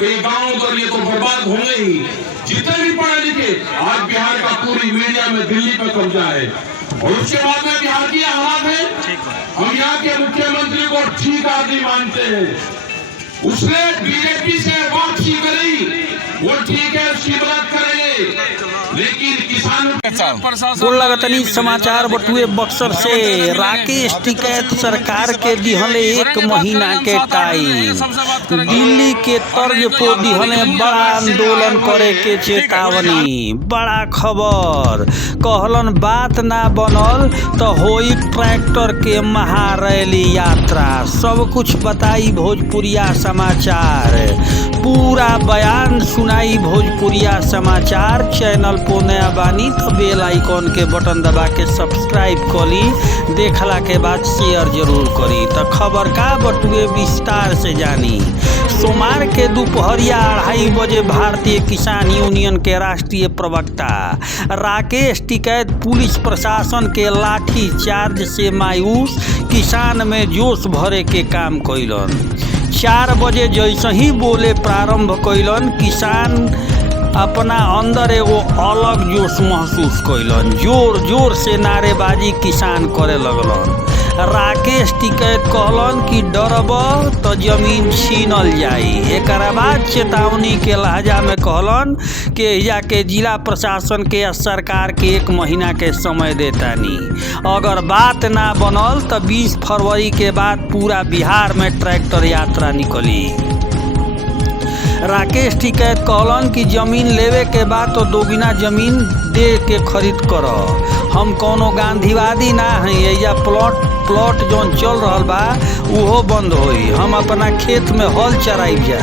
कि गांव कर ये तो बर्बाद होंगे ही। जितने भी पढ़े लिखे आज बिहार का पूरी मीडिया में दिल्ली पे कब्जा है। और उसके बाद में बिहार की हालात है, हम यहाँ के मुख्यमंत्री को ठीक आदमी मानते हैं। उसने बीजेपी से वापसी करी, वो ठीक है, उसकी मदद करेंगे, लेकिन किसानों गोड़ लगतनी समाचार बटुए बक्सर से। राकेश टिकैत सरकार के दिहले 1 महीना के टाइम। दिल्ली के तर्ज को दिहले बड़ा आंदोलन करे के चेतावनी। बड़ा खबर कहलन बात ना बनल तो होई ट्रैक्टर के महारैली यात्रा। सब कुछ बताई भोजपुरिया समाचार, पूरा बयान सुनाई भोजपुरिया समाचार। चैनल को नया बानी तो बेल आइकॉन के बटन दबा के सब्सक्राइब करी, देखला के बाद शेयर जरूर करी। तो खबर का बटुए विस्तार से जानी। सोमवार के दोपहरिया 2:30 बजे भारतीय किसान यूनियन के राष्ट्रीय प्रवक्ता राकेश टिकैत पुलिस प्रशासन के लाठी चार्ज से मायूस, किसान में जोश भरे के काम कैलन। 4 बजे जैसे ही बोले प्रारंभ कैलन, किसान अपना अंदर एगो अलग जोश महसूस कैलन। जोर जोर से नारेबाजी किसान करे लगलन। राकेश टिकैत कहलन कि डरब तो जमीन छीनल जाई। एक बाद चेतावनी के लहजा में कहलन कि एहिजा के जिला प्रशासन के या सरकार के 1 महीना के समय देतानी। अगर बात ना बनल तो 20 फरवरी के बाद पूरा बिहार में ट्रैक्टर यात्रा निकली। राकेश टिकैत कहलन कि जमीन लेवे के बाद तो दोगुना जमीन दे के खरीद कर। हम कोनो गांधीवादी ना है, या प्लॉट जौन चल रहा बा उहो बंद होई। हम अपना खेत में हल चराई जा।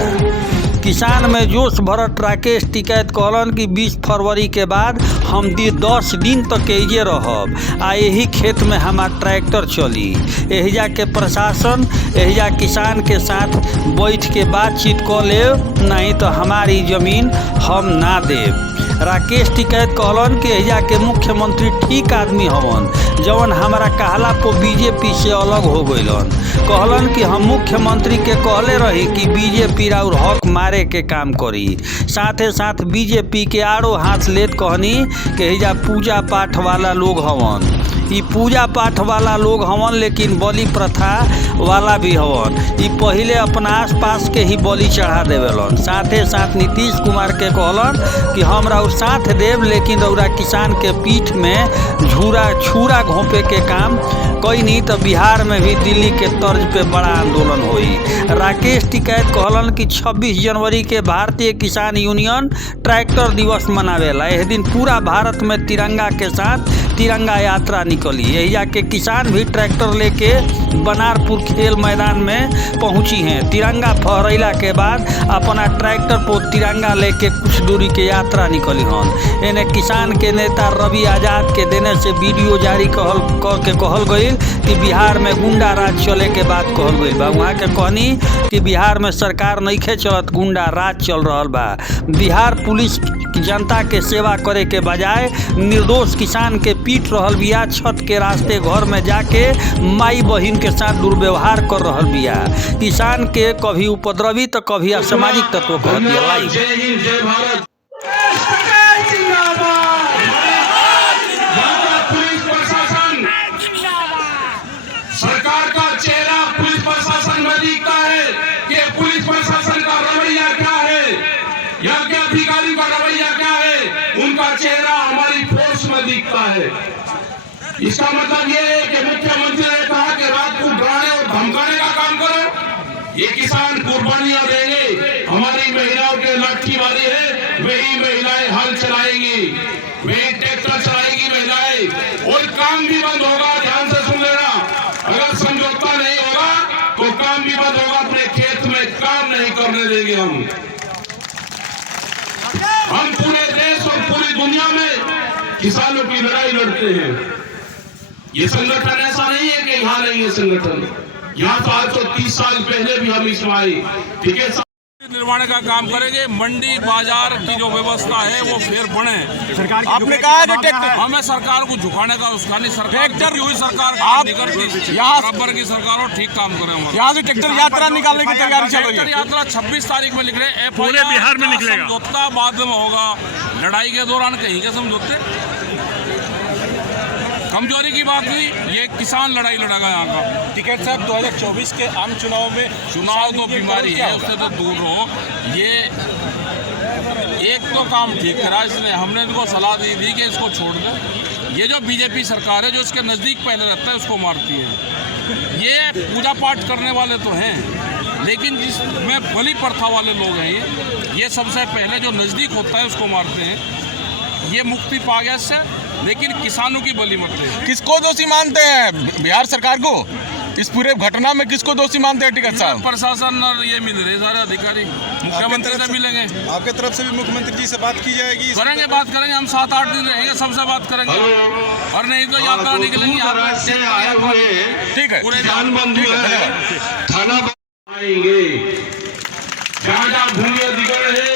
किसान में जोश भरत राकेश टिकैत कहलन कि 20 फरवरी के बाद हम 10 दिन तक एजे रहब आ यही खेत में हमार ट्रैक्टर चली। एहिजा के प्रशासन एहिजा किसान के साथ बैठ के बातचीत कर ले, नहीं तो हमारी जमीन हम ना देब। राकेश टिकैत कहलन कि एहिजा के मुख्यमंत्री ठीक आदमी हवन, जवन हमारा कहला पर बीजेपी से अलग हो गइलन। कहलन कि हम मुख्यमंत्री के कहले रही कि बीजेपी और हक मारे के काम करी। साथे साथ बीजेपी के आड़ो हाथ लेत कहनी कि एहिजा पूजा पाठ वाला लोग हवन। ई पूजा पाठ वाला लोग हवन, लेकिन बलि प्रथा वाला भी हवन। ई पहिले अपना आस पास के ही बलि चढ़ा देवेलन। साथे साथ नीतीश कुमार के कहलन कि हमरा साथ देव, लेकिन रउरा किसान के पीठ में छुरा घोंपे के काम कोई नहीं तो बिहार में भी दिल्ली के तर्ज पे बड़ा आंदोलन हुई। राकेश टिकैत कहलन कि 26 जनवरी के भारतीय किसान यूनियन ट्रैक्टर दिवस मनावेला। यह दिन पूरा भारत में तिरंगा के साथ तिरंगा यात्रा निकली। एहिजा के किसान भी ट्रैक्टर लेके बनारपुर खेल मैदान में पहुंची हैं। तिरंगा फहरैला के बाद अपना ट्रैक्टर पर तिरंगा लेके कुछ दूरी के यात्रा निकली हन। एने किसान के नेता रवि आजाद के देने से वीडियो जारी कहल गई कि बिहार में गुंडा राज चले के बात कहल गई बा। वहाँ के कहनी कि बिहार में सरकार नइखे चलत, गुंडा राज चल रहा बा। बिहार पुलिस जनता के सेवा करे के बजाय निर्दोष किसान के पीट रहल बिया। छत के रास्ते घर में जाके माई बहिन के साथ दुर्व्यवहार कर रहल बिया। किसान के कभी उपद्रवी तो कभी असामाजिक तत्व कह दिया। जय हिंद, जय भारत। पुलिस प्रशासन, सरकार का चेहरा पुलिस प्रशासन में दिखता है कि पुलिस प्रशासन का रवैया क्या है, यहाँ के अधिकारी का रवैया क्या है, उनका चेहरा हमारी फोर्स में दिखता है। इसका मतलब ये है कि मुख्यमंत्री ने कहा कि रात को डराने और धमकाने का काम करो। ये किसान कुर्बानियां देंगे, हमारी महिलाओं के लाठी मारी है, वही महिलाएं हल चलाएंगी, वही ट्रैक्टर चलाएंगी महिलाएं, और काम भी बंद होगा। ध्यान से सुन लेना, अगर समझौता नहीं होगा तो काम भी बंद होगा। अपने खेत में काम नहीं करने देंगे हम पूरे देश और पूरी दुनिया में किसानों की लड़ाई लड़ते हैं। ये संगठन ऐसा नहीं है कि यहाँ नहीं है संगठन, यहाँ तो आज 30 साल पहले भी हम इसमें आए। ठीक है, निर्माण का काम करेंगे। मंडी बाजार की जो व्यवस्था है वो फिर बने। आपने कहा कि ट्रैक्टर हमें सरकार को झुकाने का उसका नहीं, सरकार ट्रैक्टर हुई सरकार आप नहीं करती, यहाँ बराबर की सरकार हो, ठीक काम करें। यहाँ से ट्रैक्टर यात्रा निकालने की तैयारी चल रही ट्रैक्टर है। यात्रा 26 तारीख में निकले। पूरे बिहार में निकलेगा। समझौता बाद में होगा, लड़ाई के दौरान कहीं के समझौते। कमजोरी की बात नहीं, ये किसान लड़ाई लड़ेगा यहाँ का। टिकैत साहब 2024 के आम चुनाव में चुनाव तो बीमारी है, उससे तो दूर रहो। ये एक तो काम ठीक करा इसने, हमने इनको सलाह दी थी कि इसको छोड़ दे। ये जो बीजेपी सरकार है जो इसके नज़दीक पहले रहता है उसको मारती है। ये पूजा पाठ करने वाले तो हैं, लेकिन जिसमें बलि प्रथा वाले लोग हैं, ये सबसे पहले जो नज़दीक होता है उसको मारते हैं। ये मुक्ति पा गया इससे, लेकिन किसानों की बलि मत दे। किसको दोषी मानते हैं बिहार सरकार को? इस पूरे घटना में किसको दोषी मानते हैं टिकैत साहब? प्रशासन और ये मिल रहे सारे अधिकारी, मुख्यमंत्री से मिलेंगे। आपके तरफ से भी मुख्यमंत्री जी से बात की जाएगी? करेंगे, बात करेंगे। हम 7-8 दिन रहेंगे, सबसे बात करेंगे। और नहीं तो यात्रा निकलेंगी। ठीक है, पूरे किसान बंधु है, थाना आएंगे, जहाँ जहाँ भूमि अधिग्रहण है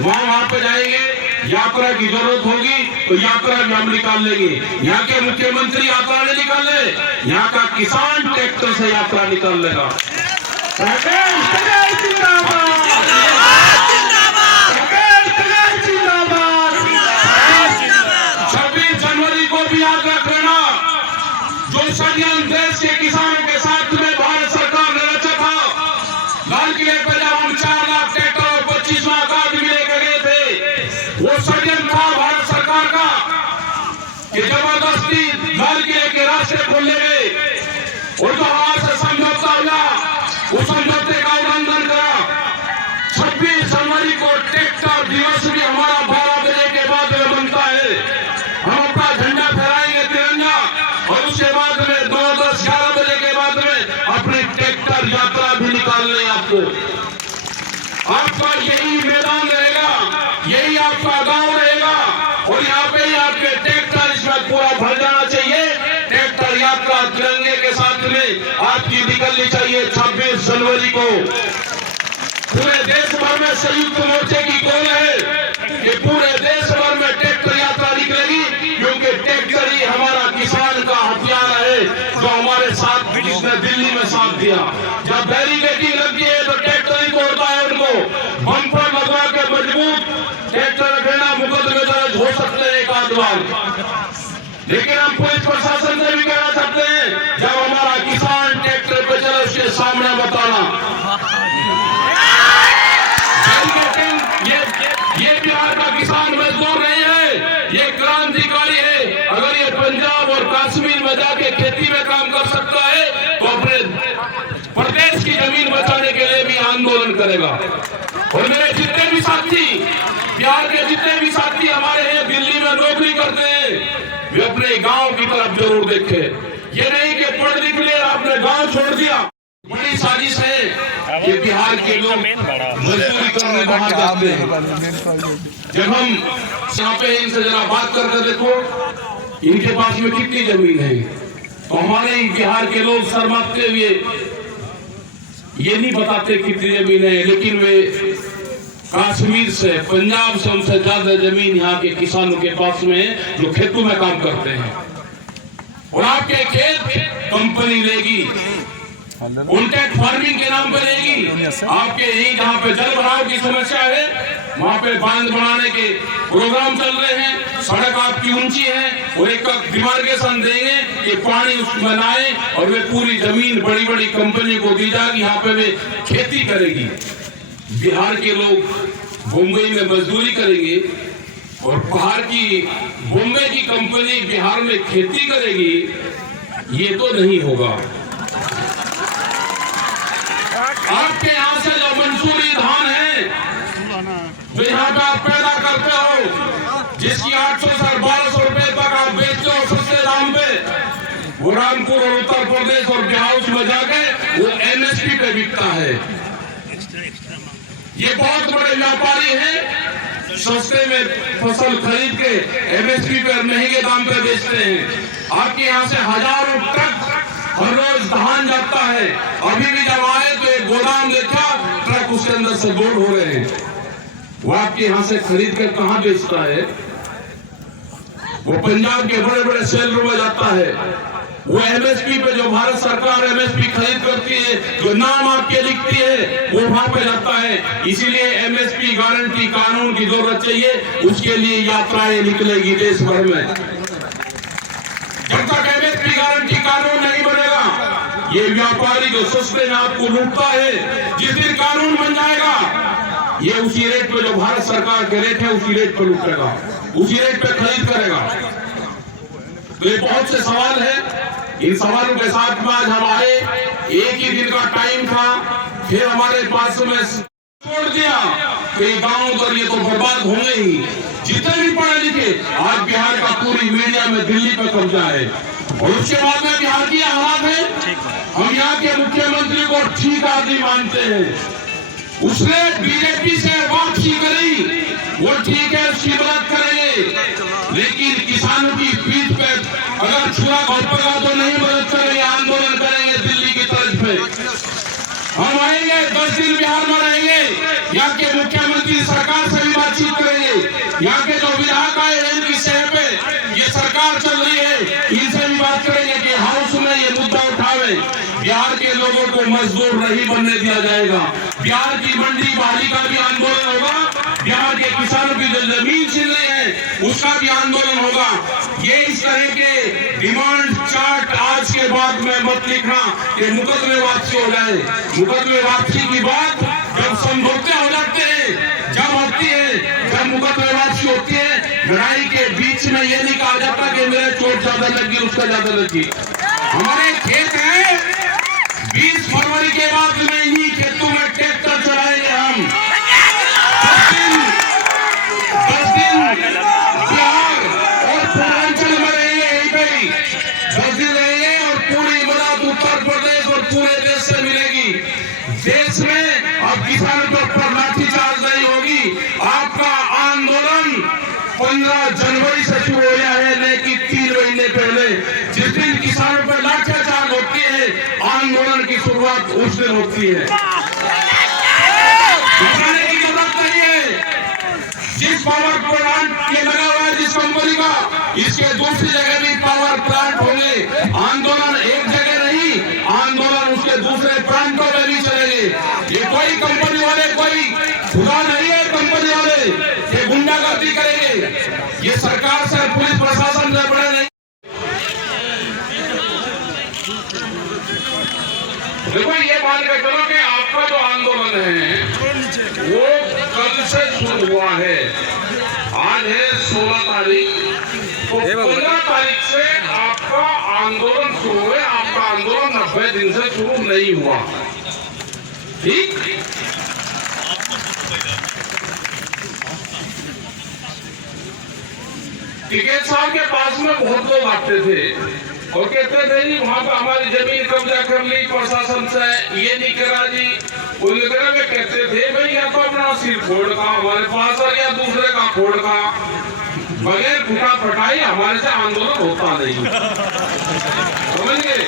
वहाँ पे जाएंगे। यात्रा की जरूरत होगी तो यात्रा भी हम निकाल लेंगे। यहाँ के मुख्यमंत्री यात्रा नहीं निकाल ले, यहाँ का किसान ट्रैक्टर से यात्रा निकाल लेगा। 26 जनवरी को भी याद रख लेना, जो षड्यंत्र देश के किसानों के साथ में भारत सरकार ने रचा था। लाल किले पर जब हम 4 लाख ट्रैक्टर और 25 लाख आदमी लेकर गए थे, वो षड्यंत्र था भारत सरकार का कि जबरदस्ती लाल किले के रास्ते खोले गए और जो हमारे से समझौता हुआ उस समझौते का उल्लंघन करा। 26 जनवरी को ट्रैक्टर दिवस भी हमारा 12 बजे के बाद में बनता है। हम अपना झंडा फहराएंगे तिरंगा, और उसके बाद में 9, 10, 11 बजे के बाद में अपनी ट्रैक्टर यात्रा भी निकालने आपको। आपका यही मैदान रहेगा, यही आपका गांव रहेगा, और यहाँ पे ही आपके ट्रैक्टर इसमें पूरा भर जाना चाहिए। ट्रैक्टर यात्रा तिरंगे के साथ में आपकी निकलनी चाहिए 26 जनवरी को। पूरे देश भर में संयुक्त मोर्चे की कॉल है कि पूरे देश भर में ट्रैक्टर यात्रा निकलेगी, क्योंकि ट्रैक्टर ही हमारा किसान का हथियार है, जो हमारे साथ जिसने दिल्ली में साथ दिया। जब बैरिकेडिंग लगती है तो ट्रैक्टर ही तोड़ता है उनको। बम्पर लगवा के मजबूत ट्रैक्टर रखना, मुकदमे दर्ज हो सकते हैं एक आध बार। लेकिन हम पुलिस प्रशासन से भी कहना चाहते हैं, जब हमारा किसान ट्रैक्टर पे चले उसके सामने बताना। ये बिहार का किसान मजदूर नहीं है, ये क्रांतिकारी है। अगर ये पंजाब और कश्मीर में जाके खेती में काम कर सकता है तो अपने प्रदेश की जमीन बचाने के लिए भी आंदोलन करेगा। और मेरे जितने भी साथी, बिहार के जितने भी साथी हमारे हैं दिल्ली में नौकरी करते हैं, वे अपने गांव की तरफ जरूर देखें। ये नहीं कि पढ़ लिख लिया आपने गांव छोड़ दिया। बड़ी साजिश है कि बिहार के लोग मजदूरी करने बाहर जाते हैं। जब हम यहाँ पे इनसे जरा बात करके देखो इनके पास में कितनी जमीन है, तो हमारे ही बिहार के लोग शर्माते हुए ये नहीं बताते कितनी जमीन है, लेकिन वे कश्मीर से, पंजाब से उनसे ज्यादा जमीन यहाँ के किसानों के पास में है, जो खेतों में काम करते हैं। और आपके खेत कंपनी लेगी, कॉन्ट्रैक्ट फार्मिंग के नाम पे लेगी। आपके यही जहाँ पे जल भराव की समस्या है वहाँ पे बांध बनाने के प्रोग्राम चल रहे हैं। सड़क आपकी ऊंची है और एक डिमार्केशन देंगे कि पानी उसमें ना आए, और वे पूरी जमीन बड़ी बड़ी कंपनी को दी जाएगी, यहाँ पे वे खेती करेगी। बिहार के लोग मुंबई में मजदूरी करेंगे और बाहर की बॉम्बे की कंपनी बिहार में खेती करेगी, ये तो नहीं होगा। आपके यहाँ से जो मंसूरी धान है जो यहाँ पे आप पैदा करते हो, जिसकी 800 से 1200 रुपए तक आप बेचते हो सस्ते दाम पे, वो रामपुर और उत्तर प्रदेश और बिहार में जाके वो MSP पे बिकता है। ये बहुत बड़े व्यापारी हैं, सस्ते में फसल खरीद के MSP पे महंगे दाम पे बेचते हैं। आपके यहाँ से हजारों ट्रक हर रोज धान जाता है। अभी भी जब आए तो एक गोदाम देखा, ट्रक उसके अंदर से लोड हो रहे हैं। वो आपके यहाँ से खरीद कर कहाँ बेचता है? वो पंजाब के बड़े बड़े सेलरों में जाता है। वो एमएसपी पे जो भारत सरकार एमएसपी खरीद करती है, जो नाम आपके लिखती है, वो वहां पे जाता है। इसीलिए एमएसपी गारंटी कानून की जरूरत चाहिए। उसके लिए यात्राएं निकलेगी देश भर में। जब तक एमएसपी गारंटी कानून नहीं बनेगा, ये व्यापारी जो सस्ते में आपको लूटता है, जिस दिन कानून बन जाएगा, ये उसी रेट पे जो भारत सरकार के रेट है उसी रेट पे लूटेगा, उसी रेट पे खरीद करेगा। तो ये बहुत से सवाल है। इन सवालों के साथ में आज हम आए। एक ही दिन का टाइम था, फिर हमारे पास में छोड़ दिया कि गांव पर ये तो बर्बाद होंगे ही। जितने भी पढ़े लिखे, आज बिहार का पूरी मीडिया में दिल्ली पे कब्जा है। और उसके बाद में बिहार की हालात है, हम यहाँ के मुख्यमंत्री को ठीक आदमी मानते हैं। उसने बीजेपी से वापसी करी, वो ठीक है, उसकी मदद करेंगे, लेकिन किसानों की पीठ पे अगर छुरा घोपेगा तो नहीं मदद करेंगे, आंदोलन करेंगे दिल्ली की तर्ज पे। हम आएंगे, 10 दिन बिहार में रहेंगे, यहाँ के मुख्यमंत्री सरकार से भी बातचीत करेंगे। यहाँ के जो विधायक आए हैं इनकी सेह पे ये सरकार चल रही है, इनसे भी बात करेंगे कि हाउस में ये मुद्दा उठावे। बिहार के लोगों को मजदूर नहीं बनने दिया जाएगा। बिहार की मंडी बहाली का भी आंदोलन होगा। बिहार के किसानों की जो जमीन छीन रही है उसका भी आंदोलन होगा। ये इस तरह के डिमांड चार्ट आज के बाद में मत लिखना कि मुकदमे वापसी हो जाए। मुकदमे वापसी की बात जब समझौते हो जाते हैं, जब होती है, जब मुकदमे वापसी होती है, लड़ाई के बीच में ये नहीं कहा जाता कि मेरे चोट ज्यादा लगी, उसका ज्यादा लगी। हमारे खेत है, 20 फरवरी के बाद में इन्हीं खेतों में ट्रैक्टर चलाएंगे हम। 10 दिन बिहार और पूर्वांचल में रहेंगे, यहीं पे ही 10 दिन रहेंगे और पूरी मदद उत्तर प्रदेश और पूरे देश से मिलेगी। देश में अब किसानों के ऊपर लाठीचार्ज नहीं होगी। आपका आंदोलन 15 जनवरी से शुरू हो गया है, लेकिन 3 महीने पहले जिस दिन किसानों पर लाठीचार्ज होती है, आंदोलन की शुरुआत उस दिन होती है। घबराने की जरूरत नहीं है। जिस पावर प्लांट ये लगा हुआ है जिस कंपनी का, इसके दूसरी जगह भी पावर प्लांट होंगे। आंदोलन एक जगह नहीं, आंदोलन उसके दूसरे प्रांतों में भी चलेंगे। ये कोई कंपनी वाले कोई खुदा नहीं है, कंपनी वाले ये गुंडागर्दी करेंगे। ये सरकार से, पुलिस प्रशासन से बड़े नहीं। देखो, ये मान के चलो कि आपका जो आंदोलन है वो कल से शुरू हुआ है। आज है 16 तारीख, तो 15 तारीख से आपका आंदोलन शुरू है। आपका आंदोलन 90 दिन से शुरू नहीं हुआ, ठीक? टिकैत साहब के पास में बहुत लोग आते थे और कहते थे जी वहां पर हमारी जमीन कब्जा कर ली प्रशासन से, ये नहीं करा जी, वो नहीं करा। वे कहते थे भाई या तो अपना सिर फोड़ का हमारे पास और या दूसरे का फोड़ का, बगैर फुटा फटाई हमारे से आंदोलन होता नहीं। समझ गए?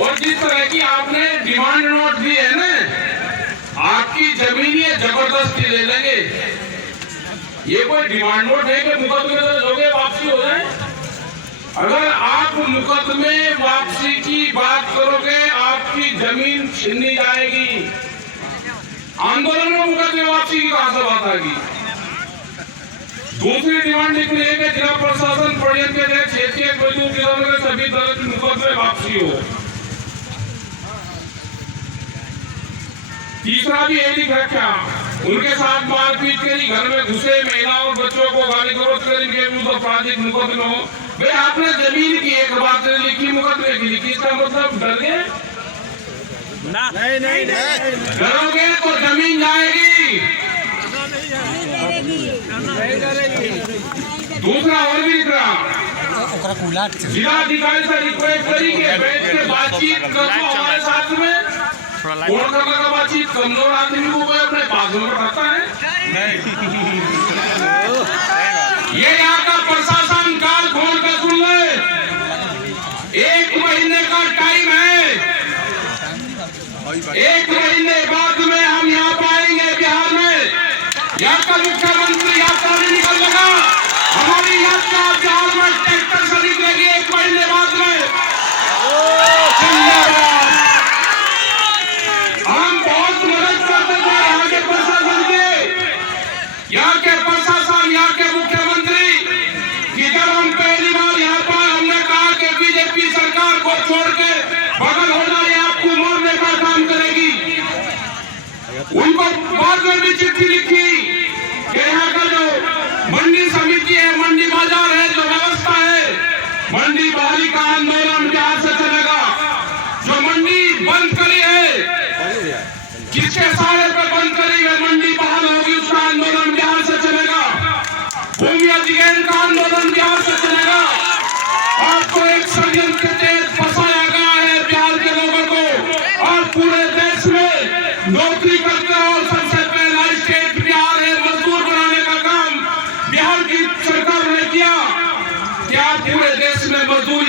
और जिस तरह की आपने डिमांड नोट दी है ना, आपकी जमीन ये जबरदस्ती ले लेंगे। ये कोई डिमांड नोट है कि मुकदमे हो गए वापसी हो जाए? अगर आप मुकदमे वापसी की बात करोगे, आपकी जमीन छीनी जाएगी। आंदोलन में मुकदमे वापसी की कहां से बात आएगी? दूसरी डिमांड निकली है कि जिला प्रशासन परिषद के तहत क्षेत्रीय मजदूर किसानों के सभी तरह के मुकदमे वापसी हो। तीसरा भी ये लिख रखा, उनके साथ मारपीट करी, घर में घुसे, महिलाओं और बच्चों को गाली गलौज करी, इनके विरुद्ध आपराधिक मुकदमे हो। भाई आपने जमीन की एक बात लिखी, मुकदमे की लिखी, इसका मतलब डर गए? नहीं, डरोगे तो जमीन जाएगी। दूसरा और भी लिख रहा, जिलाधिकारी से रिक्वेस्ट करी कि बैठ के बातचीत कर लो हमारे साथ में। कौन करने का बातचीत? कमजोर आदमी को कोई अपने पास में रखता है? ये यहाँ का प्रशासन काल खोल कर सुन ले। 1 महीने का समाज में भी चिट्ठी लिखी कि यहाँ का जो मंडी समिति है, मंडी बाजार है, जो व्यवस्था है, मंडी बहाली का आंदोलन बिहार से चलेगा। जो मंडी बंद करी है, जिसके सहारे पे बंद करी है, मंडी बहाल होगी, उसका आंदोलन बिहार से चलेगा। भूमि अधिग्रहण का आंदोलन बिहार से चलेगा। आपको एक षड्यंत्र के तहत फंसाया गया है बिहार के लोगों को, और पूरे देश में नौकरी करते हो। सबसे पहला स्टेट बिहार है, मजदूर बनाने का काम बिहार की सरकार ने किया। क्या पूरे देश में मजदूरी